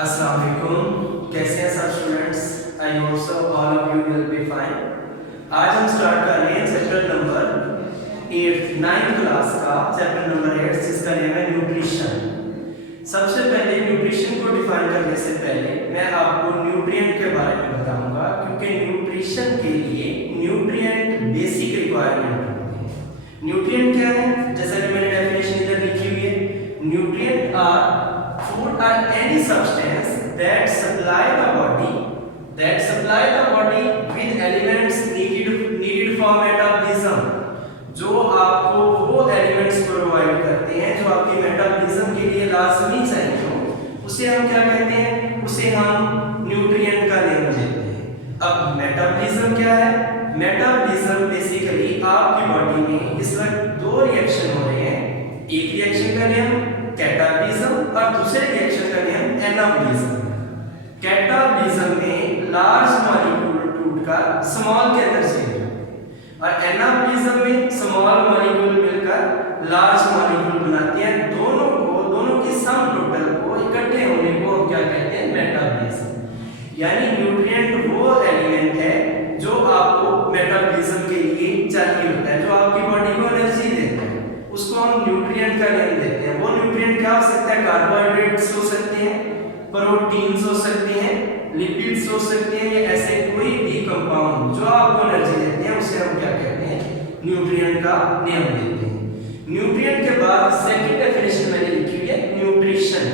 अस्सलाम वालेकुम। कैसे हैं सब students? I hope so all of you will be fine. आज हम स्टार्ट कर रहे हैं चैप्टर नंबर 8 9th क्लास का चैप्टर नंबर 8 जिसका नेम है न्यूट्रिशन। सबसे पहले न्यूट्रिशन को डिफाइन करने से पहले मैं आपको न्यूट्रिएंट के बारे में बताऊंगा, क्योंकि न्यूट्रिशन के लिए न्यूट्रिएंट बेसिक रिक्वायरमेंट होती है। न्यूट्रिएंट क्या है? जैसा कि मैंने डेफिनेशन इधर लिखी हुई है, nutrient are food are any substance that supply the body with elements needed for metabolism। जो आपको वो एलिमेंट्स प्रोवाइड करते हैं जो आपके मेटाबॉलिज्म के लिए लाजमी चाहिए हो, उसे हम क्या कहते हैं? उसे हम न्यूट्रिएंट का नेम देते हैं। अब मेटाबॉलिज्म क्या है? मेटाबॉलिज्म बेसिकली आपकी बॉडी में इस वक्त दो रिएक्शन हो रहे हैं। एक रिएक्शन का नेम कैटाबॉलिज्म और दूसरे रिएक्शन का नेम एनाबॉलिज्म। कैटाबॉलिज्म में लार्ज मॉलिक्यूल टूटकर स्मॉल के अंदर चेंज होते हैं और एनाबॉलिज्म में स्मॉल मॉलिक्यूल मिलकर लार्ज मॉलिक्यूल बनाते हैं। दोनों की सम टोटल को इकट्ठे होने को हम क्या कहते हैं? मेटाबॉलिज्म। यानी न्यूट्रिएंट वो एलिमेंट है जो आपको मेटाबॉलिज्म के लिए चाहिए होता है, जो आपकी बॉडी को एनर्जी देता है, उसको हम न्यूट्रिएंट का नेम देते हैं। वो न्यूट्रिएंट क्या हो सकता है? कार्बोहाइड्रेट्स हो सकते हैं, प्रोटीन्स हो सकते हैं, लिपिड्स हो सकते हैं, या ऐसे कोई भी कंपाउंड जो आपको एनर्जी देते हैं उसे हम क्या कहते हैं? न्यूट्रिएंट का नेम देते हैं। न्यूट्रिएंट के बाद सेकंड डेफिनेशन मैंने लिखी हुई है न्यूट्रिशन।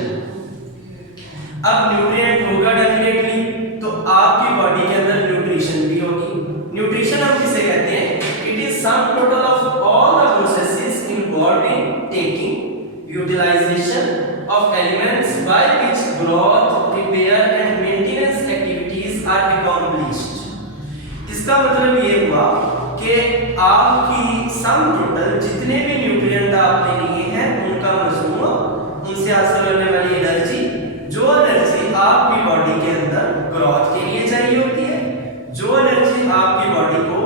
अब न्यूट्रिएंट होगा डेफिनेटली, तो आपकी बॉडी के अंदर न्यूट्रिशन भी होगी। न्यूट्रिशन हम किसे कहते हैं? It is sum total of all the processes involved in taking utilization of elements by which growth, repair and maintenance activities are accomplished। इसका मतलब ये हुआ कि आपकी सम टोटल जितने भी न्यूट्रिएंट आपने लिए हैं उनका मजमूआ, उनसे हासिल होने वाली एनर्जी, जो एनर्जी आपकी बॉडी के अंदर ग्रोथ के लिए चाहिए होती है, जो एनर्जी आपकी बॉडी को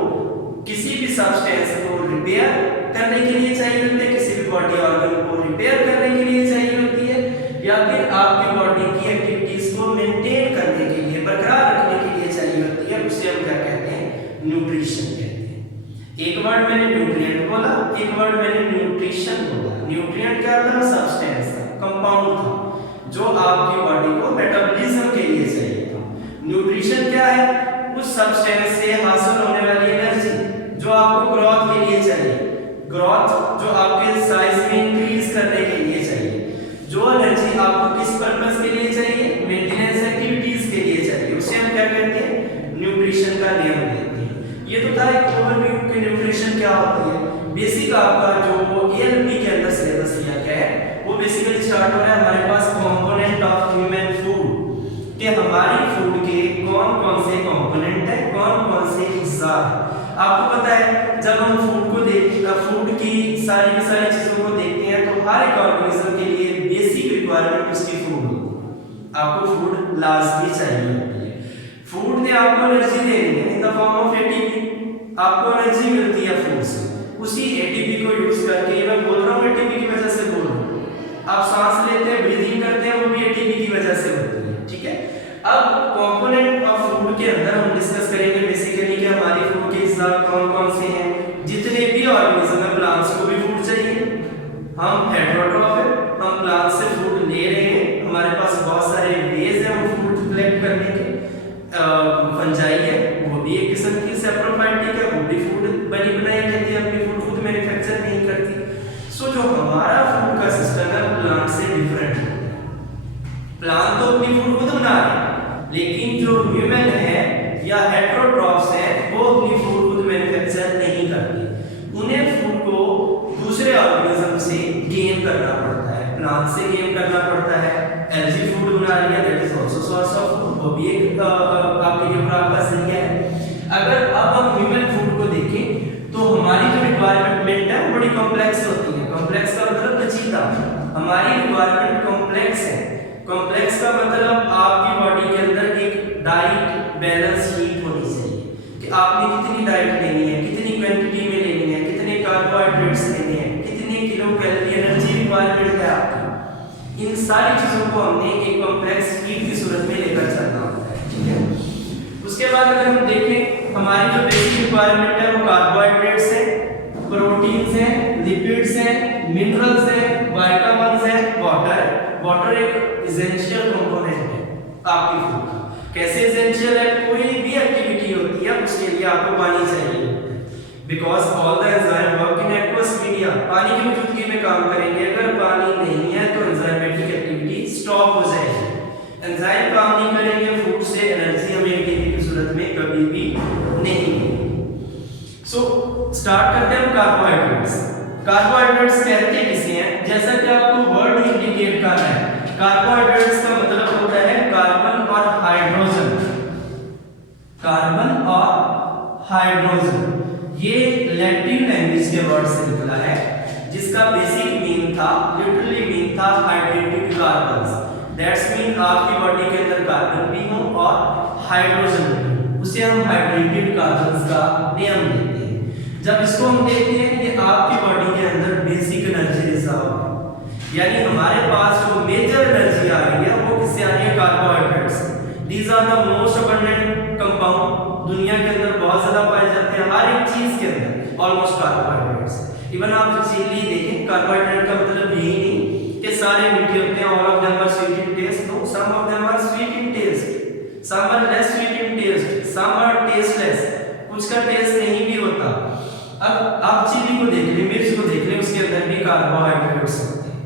किसी भी सब्सटेंस को रिपेयर करने के लिए चाहिए होती है, किसी भी बॉडी ऑर्गन को रिपेयर करने के लिए चाहिए होती है, या फिर आपकी बॉडी की एक्टिविटीज को मेंटेन करने के लिए, बरकरार रखने के लिए चाहिए होती है, उसे हम क्या कहते हैं? न्यूट्रिशन कहते हैं। एक वर्ड मैंने न्यूट्रिएंट बोला, एक वर्ड मैंने न्यूट्रिशन बोला। न्यूट्रिएंट क्या था? सब्सटेंस था, कंपाउंड था, जो आपकी बॉडी को मेटाबॉलिज्म के लिए चाहिए था। न्यूट्रिशन क्या है? उस सब्सटेंस से हासिल होने वाली एनर्जी जो आपको ग्रोथ के लिए चाहिए, ग्रोथ जो आपके साइज में इंक्रीज करने के लिए चाहिए, जो एनर्जी आपको किस पर्पस के लिए चाहिए? मेंटेनेंस एक्टिविटीज के लिए चाहिए, उसे हम क्या कहते हैं? न्यूट्रिशन का नेम देते हैं। ये तो था एक ओवरव्यू कि न्यूट्रिशन क्या होती है। बेसिक आपका जो एएलपी के अंदर सिलेबस दिया गया है वो बेसिकली स्टार्ट हो रहा है हमारे पास कंपोनेंट ऑफ ह्यूमन फूड, कि हमारी फूड के कौन-कौन से कंपोनेंट है, कौन-कौन से हिस्सा है। आपको पता है जब हम फूड को फूड की सारी चीजों को देखते हैं तो हर एक ऑर्गेनिज्म के लिए बेसिक रिक्वायरमेंट उसकी फूड होती है। आपको फूड लाजमी चाहिए होती है। फूड ने आपको एनर्जी देनी है in the form of ATP. आपको एनर्जी मिलती है फूड से, उसी एटीपी को यूज करके, मैं बोल रहा हूँ एटीपी की वजह से बोल रहा हूँ, आप सांस लेते हैं, ब्रीदिंग करते हैं, वो भी एटीपी की वजह से होती है। ठीक है, अब कंपोनेंट ऑफ फूड के अंदर हम डिस्कस करेंगे बेसिकली कि हमारी फूड के हिस्सा कौन-कौन से हैं। जितने भी ऑर्गेनिज्म है, प्लांट्स को भी फूड चाहिए, हम हेटेरोट्रॉफ है, हम प्लांट से फूड ले रहे हैं, हमारे पास बहुत सारे वेज हैं वो फूड कलेक्ट करने के। फंजाई है, वो भी एक किस्म की सैप्रोफाइटिक है, वो भी फूड बनी बनाई रहती है, अपनी फूड खुद मैन्युफैक्चर नहीं करती। सो जो हमारा फूड का सिस्टम है प्लांट से डिफरेंट है। प्लांट तो अपनी फूड खुद बना रहे हैं, लेकिन जो ह्यूमन है या हेटेरोट्रॉफ्स हैं वो अपनी फूड खुद मैन्युफैक्चर नहीं करते। उन्हें फूड को दूसरे ऑर्गेनिज्म से गेन करना पड़ता है, प्लांट से गेन करना पड़ता है। एलजी फूड बना रही है, that is also source of food, वो भी एक आपके लिए प्राप्त का जरिया है। अगर अब हम ह्यूमन फूड को देखें तो हमारी जो रिक्वायरमेंट है वो बड़ी कॉम्प्लेक्स होती है। कॉम्प्लेक्स का मतलब पेचीदा, हमारी रिक्वायरमेंट कॉम्प्लेक्स है। कॉम्प्लेक्स का मतलब आपकी बॉडी के अंदर एक डाइट बैलेंस शीट होनी चाहिए कि आपने कितनी डाइट लेनी है, कितनी क्वांटिटी में लेनी है, कितने कार्बोहाइड्रेट्स लेने हैं, कितने किलो कैलोरी एनर्जी रिक्वायरमेंट है आपकी। इन सारी चीजों को हमने एक कॉम्प्लेक्स शीट के हमारी जो बेसिक रिक्वायरमेंट है वो कार्बोहाइड्रेट्स है, प्रोटीन्स है, लिपिड्स है, मिनरल्स है, विटामिन्स है, वाटर एक एसेंशियल कंपोनेंट है आपकी फूड का। कैसे एसेंशियल है? कोई भी एक्टिविटी होती है उसके लिए आपको पानी चाहिए, because all the enzyme work in aqueous media, पानी की मौजूदगी में काम करेंगे। अगर पानी नहीं है तो एंजाइमेटिक एक्टिविटी स्टॉप हो जाएगी, एंजाइम काम नहीं करेंगे, फूड से एनर्जी हमें एटीपी की सूरत में कभी भी नहीं मिलेगी। सो स्टार्ट करते हैं हम कार्बोहाइड्रेट्स। कार्बोहाइड्रेट्स कहते किसे हैं? जैसा कि आपको वर्ड इंडिकेट कर रहा है, कार्बोहाइड्रेट्स का मतलब होता है कार्बन और हाइड्रोजन। कार्बन और हाइड्रोजन ये लैटिन लैंग्वेज के वर्ड से निकला है, जिसका बेसिक मीन था, लिटरली मीन था हाइड्रेटेड कार्बन्स। दैट्स मीन आपकी बॉडी के अंदर कार्बन भी हो और हाइड्रोजन भी, उसे हम हाइड्रेटेड कार्बन्स का नेम देते हैं। जब इसको हम देखते हैं कि आपकी बॉडी के अंदर बेसिक एनर्जी रिजर्व है, यानी हमारे पास जो मेजर एनर्जी आ रही है वो किससे आ रही है? Carbohydrates. These are the most abundant compound, दुनिया के अंदर बहुत ज्यादा पाए जाते हैं, हर एक चीज के अंदर ऑलमोस्ट कार्बोहाइड्रेट्स। इवन आप चिली देखें, कार्बोहाइड्रेट का मतलब यही नहीं कि सारे मीठे होते हैं, all of them are sweet in taste, no, some of them are sweet in taste, some are less sweet in taste, some are tasteless, कुछ का टेस्ट नहीं भी होता। अब आप चिली को देख लें, मिर्च को देख लें, उसके अंदर भी कार्बोहाइड्रेट्स होते हैं।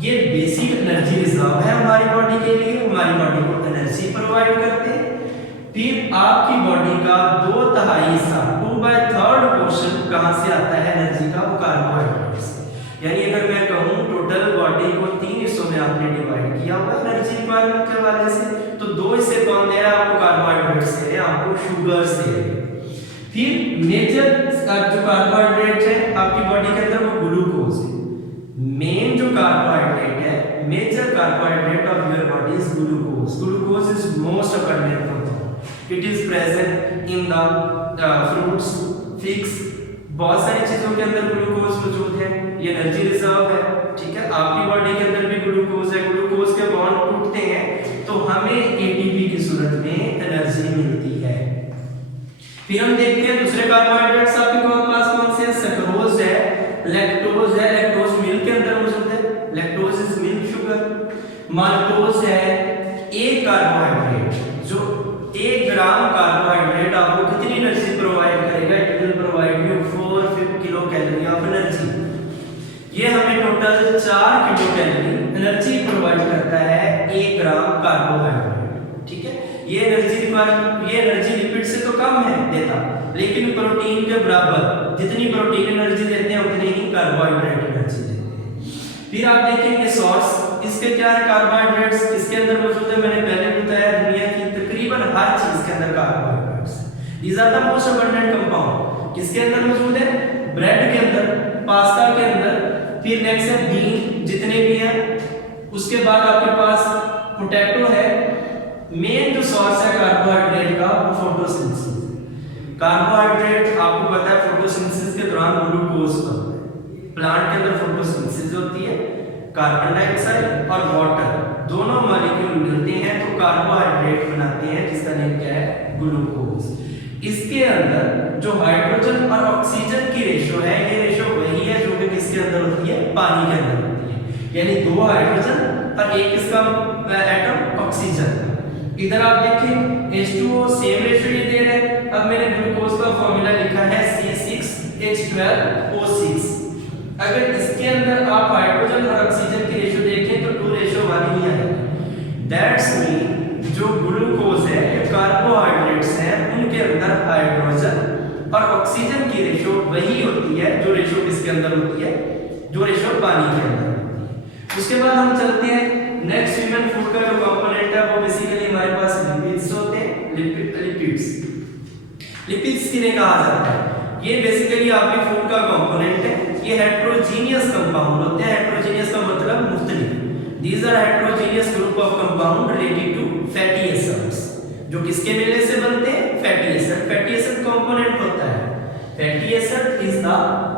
ये बेसिक एनर्जी रिजर्व है हमारी बॉडी के लिए, हमारी बॉडी को एनर्जी प्रोवाइड करते हैं। फिर आपकी बॉडी का 2/3 हिस्सा, 2/3 पोर्शन कहां से आता है एनर्जी का? वो कार्बोहाइड्रेट से। यानी अगर मैं कहूं टोटल बॉडी को 3 हिस्सों में आपने डिवाइड किया हुआ एनर्जी रिक्वायरमेंट के हवाले से, तो 2 हिस्से कौन दे रहा है आपको? कार्बोहाइड्रेट से, आपको शुगर से। फिर मेजर जो कार्बोहाइड्रेट है आपकी बॉडी के अंदर वो ग्लूकोज है। मेन जो कार्बोहाइड्रेट है, major carbohydrate of your body is glucose. Glucose is most abundant compound, it is present in the fruits, figs, बहुत सारी चीजों के अंदर ग्लूकोज मौजूद है, ये एनर्जी रिजर्व है। ठीक है, आपकी बॉडी के अंदर भी ग्लूकोज है, ग्लूकोज के बॉन्ड टूटते हैं तो हमें एटीपी की सूरत में एनर्जी मिलती है। फिर हम देखते हैं दूसरे कार्बोहाइड्रेट्स आपके पास कौन से हैं? सक्रोज है, लैक्टोज है, लैक्टोज मिल्क के अंदर मौजूद है, lactose is milk sugar. Maltose है, एक कार्बोहाइड्रेट जो 1 ग्राम कार्बोहाइड्रेट आपको कितनी एनर्जी प्रोवाइड करेगा? It will provide you 4 kilo calorie of energy. ये हमें total 4 kilo calorie energy provide करता है 1 ग्राम कार्बोहाइड्रेट। ठीक है, ये एनर्जी लिपिड से तो कम है देता, लेकिन प्रोटीन के बराबर, जितनी प्रोटीन एनर्जी देते हैं उतनी ही कार्बोहाइड्रेट एनर्जी देते हैं। फिर आप देखेंगे सोर्स, इसके क्या है? कार्बोहाइड्रेट्स इसके अंदर मौजूद है, मैंने पहले बताया दुनिया की तकरीबन हर चीज के अंदर कार्बोहाइड्रेट्स है। These are the most abundant compound. किसके अंदर मौजूद है? ब्रेड के अंदर, पास्ता के अंदर, फिर नेक्स्ट है बीन, जितने भी हैं, उसके बाद आपके पास पोटैटो है। मेन जो सोर्स है कार्बोहाइड्रेट का वो फोटोसिंथेसिस। कार्बोहाइड्रेट आपको पता है फोटोसिंथेसिस के दौरान ग्लूकोज बनता है। प्लांट के अंदर फोटोसिंथेसिस होती है, कार्बन डाइऑक्साइड और वाटर दोनों मॉलिक्यूल मिलते हैं तो कार्बोहाइड्रेट बनाते हैं, जिसका नेम क्या है? ग्लूकोज। इसके अंदर जो हाइड्रोजन और ऑक्सीजन की रेशो है, ये रेशो वही है जो कि किसके अंदर होती है? पानी के अंदर होती है, यानी 2 हाइड्रोजन और 1 किसका एटम? ऑक्सीजन। इधर आप देखें H2O सेम रेशियो ही दे रहे हैं। अब मैंने ग्लूकोज का फॉर्मूला लिखा है C6H12O6। अगर इसके अंदर आप हाइड्रोजन और ऑक्सीजन की रेशियो देखें तो 2:1 ही आएगी। दैट्स मीन जो ग्लूकोज है, ये कार्बोहाइड्रेट्स हैं, उनके अंदर हाइड्रोजन और ऑक्सीजन की रेशियो वही होती है जो रेशियो किसके अंदर होती है? जो रेशियो पानी के अंदर होती है। उसके बाद हम चलते हैं नेक्स्ट ह्यूमन फूड का जो कंपोनेंट है वो बेसिकली हमारे पास लिपिड्स होते हैं। लिपिड्स किन्हें कहा जाता है? ये बेसिकली आपके फूड का कंपोनेंट है। ये हेट्रोजीनियस कंपाउंड होते हैं। हेट्रोजीनियस का मतलब मुख्तलिफ। These are heterogeneous group of compound related to fatty acids, जो किसके मिलने से बनते हैं? Fatty acid. Fatty acid component होता है। Fatty acid is the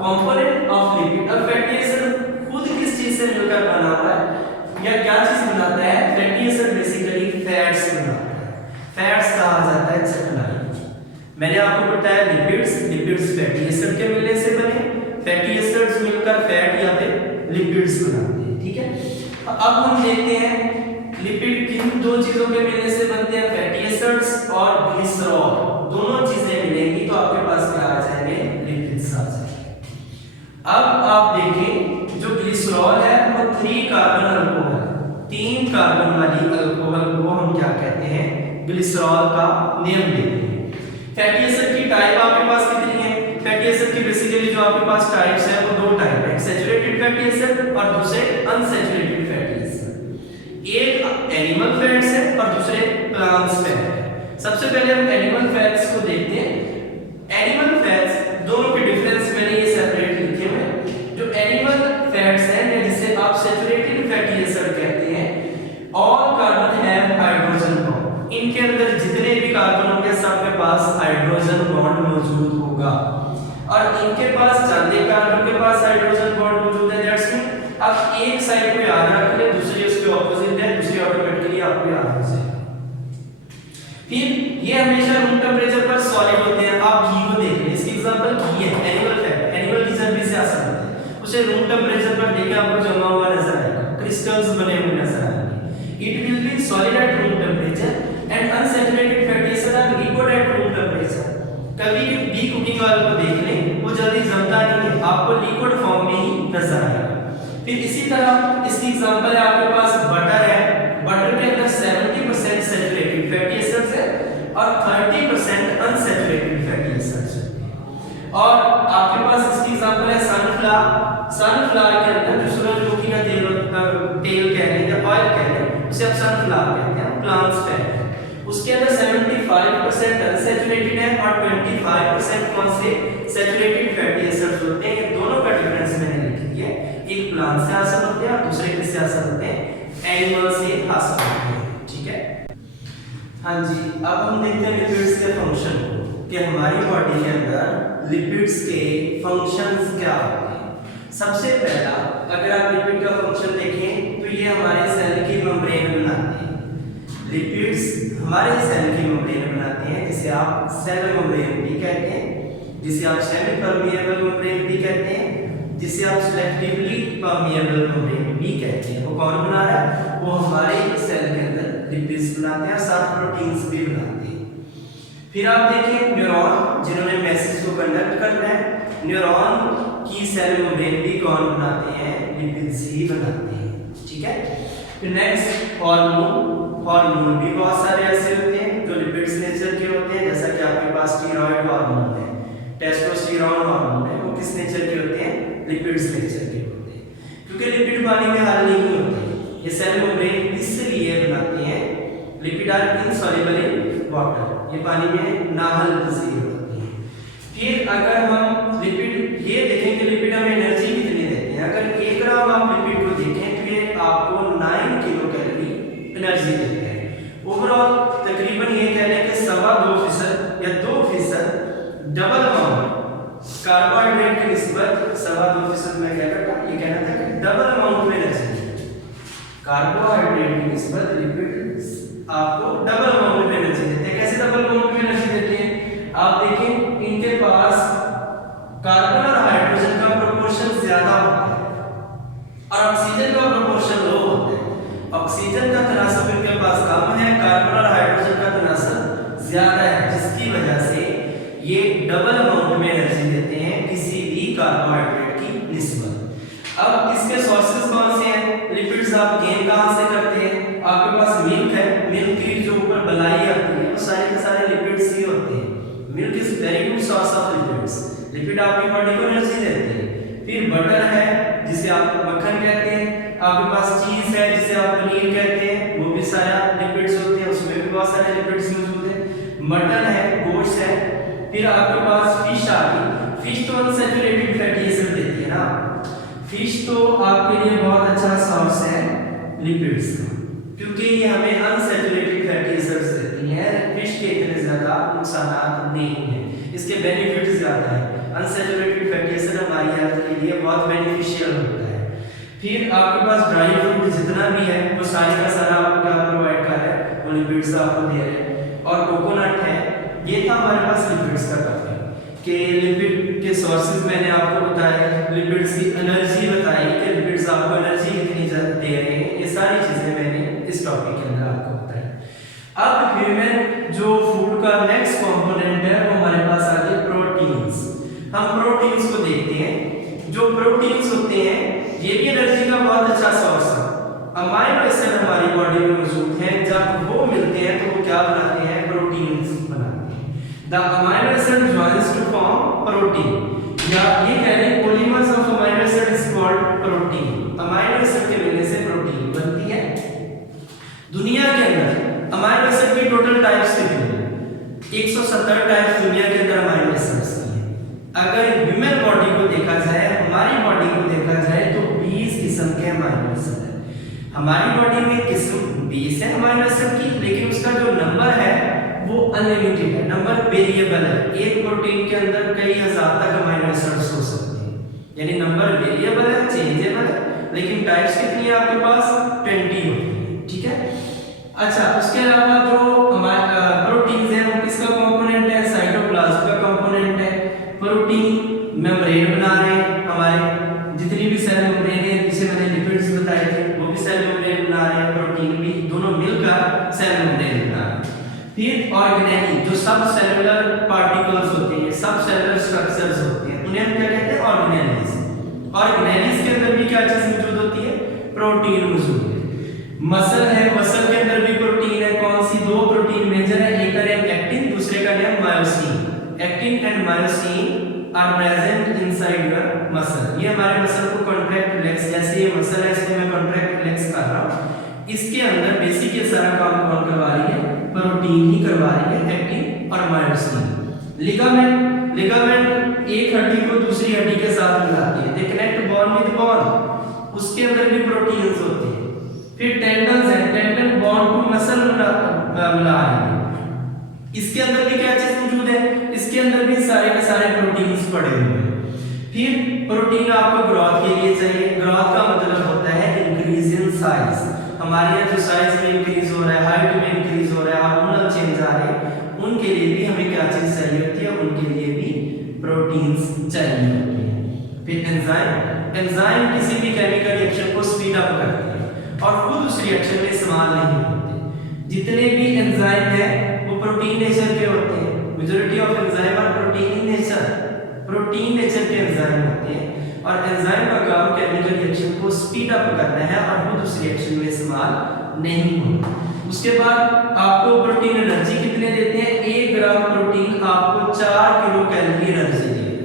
component of lipid. अब फैटी एसिड खुद किस चीज से मिलकर बना हुआ है या क्या चीज बनाता है? फैटी एसिड बेसिकली फैट्स बनाता है। फैट्स कहा जाता है चिकनाई। मैंने आपको बताया लिपिड्स फैटी एसिड के मिलने से बने, फैटी एसिड्स मिलकर फैट या फिर लिपिड्स बनाते हैं, ठीक है। अब हम देखते हैं लिपिड किन दो चीजों के मिलने से बनते हैं, फैटी एसिड्स और ग्लिसरॉल, दोनों चीजें मिलेंगी तो आपके पास क्या आ जाएंगे, लिपिड्स आ जाएंगे। अब आप देखें जो ग्लिसरॉल है वो 3 कार्बन अल्कोहल, 3 कार्बन वाली अल्कोहल को हम क्या कहते हैं, ग्लिसरॉल का नेम देते हैं। फैटी एसिड की टाइप आपके पास कितनी है, फैटी एसिड की बेसिकली जो आपके पास टाइप्स है वो 2 टाइप है, सैचुरेटेड फैटी एसिड और दूसरे अनसैचुरेटेड फैटी एसिड। एक एनिमल फैट्स है और दूसरे प्लांट्स फैट है। सबसे पहले हम एनिमल फैट्स को देखते हैं। एनिमल फैट्स दोनों के डिफरेंस मैंने ये सेपरेट लिखे हुए हैं। जो एनिमल फैट्स हैं जिसे आप सैचुरेटेड फैटी एसिड कहते हैं, all carbon have hydrogen bond, इनके अंदर जितने भी कार्बन होंगे सबके पास हाइड्रोजन बॉन्ड मौजूद होगा और इनके पास चांदे कार्बन के पास हाइड्रोजन बॉन्ड मौजूद है। दैट्स मीन अब एक साइड को याद रख ले, दूसरी उसके ऑपोजिट है, दूसरी ऑटोमेटिकली आपको याद हो जाएगी। फिर ये हमेशा रूम टेंपरेचर पर सॉलिड होते हैं। आप घी को देख लें, इसकी एग्जांपल घी है, एनिमल फैट, एनिमल की चर्बी से हासिल होता है, उसे रूम टेंपरेचर पर देखें आपको जमा हुआ नजर आएगा, क्रिस्टल्स बने हुए नजर आएंगे। It will be solid at room temperature and unsaturated fatty acid are liquid at room temperature. कभी भी कुकिंग ऑयल को देख लें, वो जल्दी जमता नहीं है, आपको लिक्विड फॉर्म में ही नजर आएगा। फिर इसी तरह इसकी एग्जांपल है आपके पास बटर है, बटर के अंदर 70% सैचुरेटेड फैटी एसिड्स है और 30% अनसैचुरेटेड फैटी एसिड्स है। और आपके पास इसकी एग्जांपल है सनफ्लावर, सनफ्लावर के अंदर जो सूरजमुखी का तेल कह लें या ऑयल कह लें, उसे आप सनफ्लावर कहते हैं, प्लांट्स फैट है। उसके अंदर 75% अनसैचुरेटेड है और 25% कौन से सैचुरेटेड फैटी एसिड्स होते हैं। ये दोनों का डिफरेंस मैंने लिख दिया है, एक प्लांट से हासिल होते हैं और दूसरे किससे हासिल होते हैं, एनिमल से हासिल होते हैं, ठीक है। हाँ जी, अब हम देखते हैं लिपिड्स के फंक्शन को कि हमारी बॉडी के अंदर लिपिड्स के फंक्शंस क्या होते हैं। सबसे पहला अगर आप लिपिड का फंक्शन देखें तो ये हमारे सेल की मेम्ब्रेन बनाते हैं। लिपिड्स हमारे सेल की मेम्ब्रेन बनाते हैं, जिसे आप सेल मेम्ब्रेन भी कहते हैं, जिसे आप सेमी परमिएबल मेम्ब्रेन भी कहते हैं, जिसे आप सिलेक्टिवली परमिएबल मेम्ब्रेन भी कहते हैं। वो कौन बना रहा है, वो हमारे सेल के अंदर लिपिड्स बनाते हैं और साथ प्रोटीन्स भी बनाते हैं। फिर आप देखें न्यूरॉन, जिन्होंने मैसेज को कंडक्ट करना है, न्यूरॉन की सेल मेम्ब्रेन भी कौन बनाते हैं, लिपिड्स ही बनाते हैं, ठीक है। फिर नेक्स्ट हार्मोन, हार्मोन भी बहुत सारे ऐसे होते हैं जो लिपिड्स नेचर के होते हैं, जैसा कि आपके पास स्टीरॉयड हार्मोन है, टेस्टोस्टेरोन हार्मोन है, वो किस नेचर के होते हैं, लिपिड्स नेचर के होते हैं। क्योंकि लिपिड पानी में हल नहीं होते, ये सेल मेम्ब्रेन इसलिए बनाते हैं, lipid are insoluble in water, ये पानी में ना हल इसलिए होते हैं। फिर अगर हम लिपिड ये देखें कि लिपिड हमें एनर्जी कितनी देते हैं, अगर 1 ग्राम आप लिपिड को देखें तो ये आपको 9 किलो कैलोरी एनर्जी देते हैं। ओवरऑल तकरीबन ये कह लें कि 2.25% या 2% डबल अमाउंट कार्बोहाइड्रेट की निस्बत 2.25% में क्या करता, ये कहना था कि डबल अमाउंट में एनर्जी, कार्बोहाइड्रेट की निस्बत लिपिड्स आपको डबल अमाउंट में एनर्जी देते हैं। कैसे डबल अमाउंट में एनर्जी देते हैं, आप देखें इनके पास कार्बन और हाइड्रोजन का प्रोपोर्शन ज्यादा होता है और ऑक्सीजन का प्रोपोर्शन लो होता है। ऑक्सीजन का तनासब इनके पास कम है, कार्बन और हाइड्रोजन का तनासब ज्यादा है, जिसकी वजह से ये डबल अमाउंट में एनर्जी देते हैं किसी भी कार्बोहाइड्रेट की निस्बत। अब इसके सोर्सेज कौन से हैं, लिपिड्स आप गेन कहां से करते हैं, आपके पास मिल्क है, मिल्क की जो ऊपर बलाई आती है वो सारे के सारे लिपिड्स ही होते हैं। Milk is very good source of lipids, lipid आपकी बॉडी को एनर्जी देते हैं। फिर बटर है जिसे आप मक्खन कहते हैं, आपके पास चीज है जिसे आप पनीर कहते हैं, वो भी सारा लिपिड्स होते हैं, उसमें भी बहुत सारे लिपिड्स मौजूद हैं। मटन है, गोश्त है। फिर आपके पास फिश आ गई, फिश तो अनसैचुरेटेड फैटी एसिड देती है ना, फिश तो आपके लिए बहुत अच्छा सोर्स है लिपिड्स का, क्योंकि ये हमें अनसैचुरेटेड फैटी एसिड्स देती हैं। फिश के इतने ज्यादा नुकसान नहीं हैं, इसके बेनिफिट्स ज्यादा हैं। अनसैचुरेटेड फैटी एसिड हमारी हेल्थ के लिए बहुत बेनिफिशियल होता है। फिर आपके पास ड्राई फ्रूट जितना भी है वो सारे का सारा आपको क्या प्रोवाइड कर रहा है, वो लिपिड्स आपको दे रहे हैं। और कोकोनट है, ये था हमारे पास लिपिड्स कि लिपिड के सोर्सेज मैंने आपको बताया, लिपिड्स की एनर्जी बताई कि लिपिड्स आपको एनर्जी कितनी दे रहे हैं, ये सारी चीजें मैंने इस टॉपिक के अंदर आपको बताई। अब ह्यूमन जो फूड का नेक्स्ट कंपोनेंट है वो हमारे पास आ गए प्रोटीन्स। हम प्रोटीन्स को देखते हैं। जो प्रोटीन्स होते हैं ये भी एनर्जी का बहुत अच्छा सोर्स है। अमाइनो एसिड हमारी बॉडी में मौजूद हैं, जब वो मिलते हैं तो वो क्या बनाते हैं, प्रोटीन्स बनाते हैं। The amino acid joins to form protein, या ये कह रहे हैं polymers of amino acid is called protein. Amino acid के मिलने से प्रोटीन बनती है। दुनिया के अंदर अमाइनो एसिड की टोटल टाइप्स कितनी हैं? 170 टाइप्स दुनिया के अंदर अमाइनो एसिड्स की हैं। अगर ह्यूमन बॉडी को देखा जाए, हमारी बॉडी को देखा जाए तो 20 किस्म के अमाइनो एसिड हैं। हमारी बॉडी में किस्म 20 है अमाइनो एसिड की, लेकिन उसका जो नंबर है वो अनलिमिटेड है, नंबर वेरिएबल है। एक प्रोटीन के अंदर कई हजार तक अमाइनो एसिड्स हो सकते हैं, यानी नंबर वेरिएबल है, चेंजेबल है, लेकिन टाइप्स कितनी है आपके पास? 20 होती है, ठीक है। अच्छा, उसके अलावा जो प्रोटीन्स हैं वो किसका कंपोनेंट है? साइटोप्लाज्म का कंपोनेंट है। प्रोटीन मेम्ब्रेन बना रहे हैं, हमारे जितनी भी सेल मेम्ब्रेन है, जिसे मैंने लिपिड्स बताए थे, वो भी सेल मेम्ब्रेन बना रहे हैं, प्रोटीन भी, दोनों मिलकर सेल मेम्ब्रेन बना रहे हैं। फिर ऑर्गेनेली जो सब सेलुलर पार्टिकल्स होते हैं, सब सेलुलर स्ट्रक्चर्स होते हैं, उन्हें हम क्या कहते हैं? ऑर्गेनेलीज। ऑर्गेनेलीज के अंदर भी क्या चीज मौजूद होती है? प्रोटीन मौजूद है। मसल है, मसल के अंदर भी प्रोटीन है। कौन सी? दो प्रोटीन मेजर है, एक का नाम एक्टिन, दूसरे का नाम myosin. Actin and myosin are present inside your muscle. ये हमारे मसल को कॉन्ट्रैक्ट रिलैक्स, जैसे ये मसल है इसको मैं कॉन्ट्रैक्ट रिलैक्स कर रहा हूं, इसके अंदर बेसिक ये सारा काम कौन करवा रही है? प्रोटीन ही करवा रही है, एक्टिन और मायोसिन। लिगामेंट, लिगामेंट एक हड्डी को दूसरी हड्डी के साथ मिलाती है, दे कनेक्ट बॉन विद बॉन, उसके अंदर भी प्रोटीन्स होते हैं। फिर टेंडन्स है, टेंडन बॉन्ड टू मसल मिला रही है, इसके अंदर भी क्या चीज मौजूद है? इसके अंदर भी सारे के सारे प्रोटीन्स पड़े हुए हैं। फिर प्रोटीन आपको ग्रोथ के लिए चाहिए। ग्रोथ का मतलब होता है इंक्रीज इन साइज। हमारे यहाँ जो साइज में इंक्रीज हो रहा है, हाइट में इंक्रीज हो रहा है, हार्मोनल चेंज आ रहे हैं, उनके लिए भी हमें क्या चीज चाहिए होती है? उनके लिए भी प्रोटीन्स चाहिए होती है। फिर एंजाइम, एंजाइम किसी भी केमिकल रिएक्शन को स्पीड अप करते हैं और खुद उस रिएक्शन में इस्तेमाल नहीं होते। जितने भी एंजाइम है वो प्रोटीन नेचर के होते हैं। Majority of enzyme are protein in nature, protein nature के एंजाइम होते हैं, और एंजाइम का काम केमिकल रिएक्शन को स्पीड अप करना है और खुद उस रिएक्शन में इस्तेमाल नहीं होता। उसके बाद आपको प्रोटीन एनर्जी कितने देते हैं? 1 ग्राम प्रोटीन आपको 4 किलो कैलोरी एनर्जी देगा।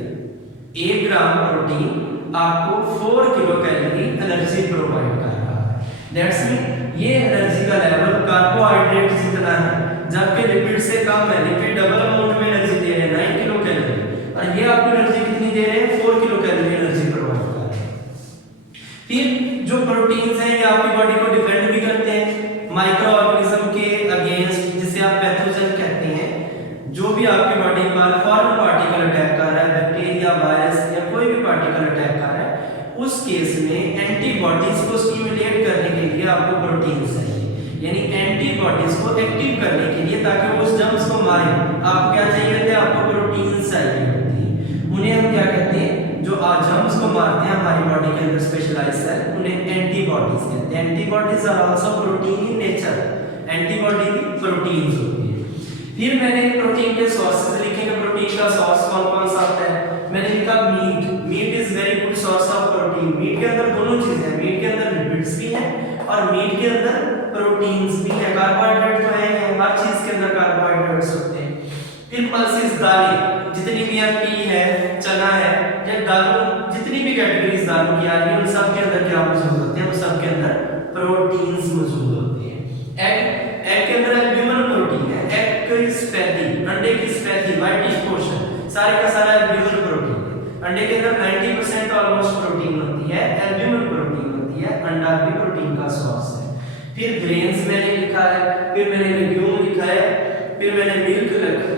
1 ग्राम प्रोटीन आपको 4 किलो कैलोरी एनर्जी प्रोवाइड कर रहा है। दैट्स मीन ये एनर्जी का लेवल कार्बोहाइड्रेट जितना है, जबकि लिपिड से कम है। लिपिड डबल अमाउंट में एनर्जी दे रहे हैं, 9 किलो कैलोरी, और ये आपको एनर्जी कितनी दे रहे हैं? 4 किलो कैलोरी एनर्जी प्रोवाइड कर रहे हैं। फिर जो प्रोटीन्स हैं ये आपकी बॉडी को डिफेंड भी करते हैं माइक्रो ऑर्गेनिज्म के अगेंस्ट, जिसे आप पैथोजन कहते हैं। जो भी आपकी बॉडी पर फॉरेन पार्टिकल अटैक कर रहा है, बैक्टीरिया, वायरस या कोई भी पार्टिकल अटैक कर रहा है, उस केस में एंटीबॉडीज को स्टिमुलेट करने के लिए आपको प्रोटीन चाहिए, यानी एंटीबॉडीज को एक्टिव करने के लिए, ताकि वो उस जर्म्स को मारे। आप क्या चाहिए होते हैं? आपको प्रोटीन चाहिए होती है। उन्हें हम क्या कहते हैं? जो जर्म्स को मारते हैं हमारी बॉडी के अंदर स्पेशलाइज्ड सेल, उन्हें एंटीबॉडीज कहते हैं। Antibodies are also protein in nature, antibody भी प्रोटीन्स होती है। फिर मैंने प्रोटीन के सोर्सेज लिखे कि प्रोटीन का सोर्स कौन कौन सा होता है। मैंने लिखा meat, meat is very good source of protein. Meat के अंदर दोनों चीजें हैं, मीट के अंदर लिपिड्स भी हैं और मीट के अंदर प्रोटीन्स भी हैं। कार्बोहाइड्रेट तो है, हर चीज के अंदर कार्बोहाइड्रेट्स होते हैं। फिर पल्सेस, दालें जितनी भी पी है, चना है, या दालों, जितनी भी कैटेगरीज दालों की आ रही है, उन सब के अंदर क्या मौजूद होते हैं? उन सब के अंदर प्रोटीन्स मौजूद होते हैं। एग, एग के अंदर एल्ब्यूमिन प्रोटीन है। एग की स्पैथी, अंडे की स्पैथी, व्हाइटिश पोर्शन, सारे का सारा एल्ब्यूमिन प्रोटीन है। अंडे के अंदर 90% ऑलमोस्ट प्रोटीन होती है, एल्ब्यूमिन प्रोटीन होती है। अंडा भी प्रोटीन का सोर्स है। फिर ग्रेन्स मैंने लिखा है, फिर मैंने लेग्यूम लिखा है, फिर मैंने मिल्क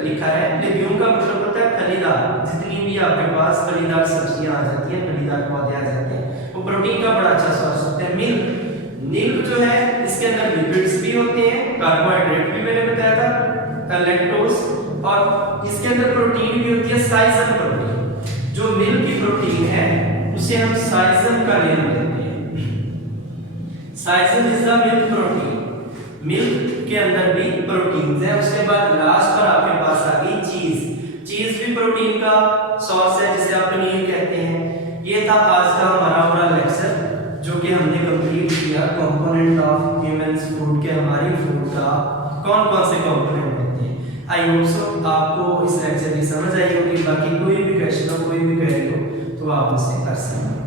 लिखा है। लेग्यूम का मतलब होता है फलीदार, जितनी भी आपके पास फलीदार सब्जियां आ जाती हैं, फलीदार पौधे आ जाते हैं, वो प्रोटीन का बड़ा अच्छा सोर्स होता है। मिल्क, मिल्क जो है इसके अंदर लिपिड्स भी होते हैं, कार्बोहाइड्रेट भी मैंने बताया था, लैक्टोज, और इसके अंदर प्रोटीन भी प्रोटीन होती है साइजन प्रोटीन। जो मिल्क की प्रोटीन है उसे हम साइजन का नाम देते हैं। Casein is the milk protein. Milk के अंदर भी प्रोटीन है। उसके बाद लास्ट पर आपके पास आ गई चीज। चीज भी प्रोटीन का सोर्स है, जिसे आप पनीर कहते हैं। ये था आज का हमारा लेक्चर जो कि हमने कंप्लीट किया कंपोनेंट ऑफ ह्यूमंस फूड के। हमारी फूड का कौन कौन से कंपोनेंट होते हैं। आई होप सो आपको इस लेक्चर की समझ आई होगी। बाकी कोई भी क्वेश्चन हो, कोई भी क्वेरी हो तो आप मुझसे कर सकते हैं।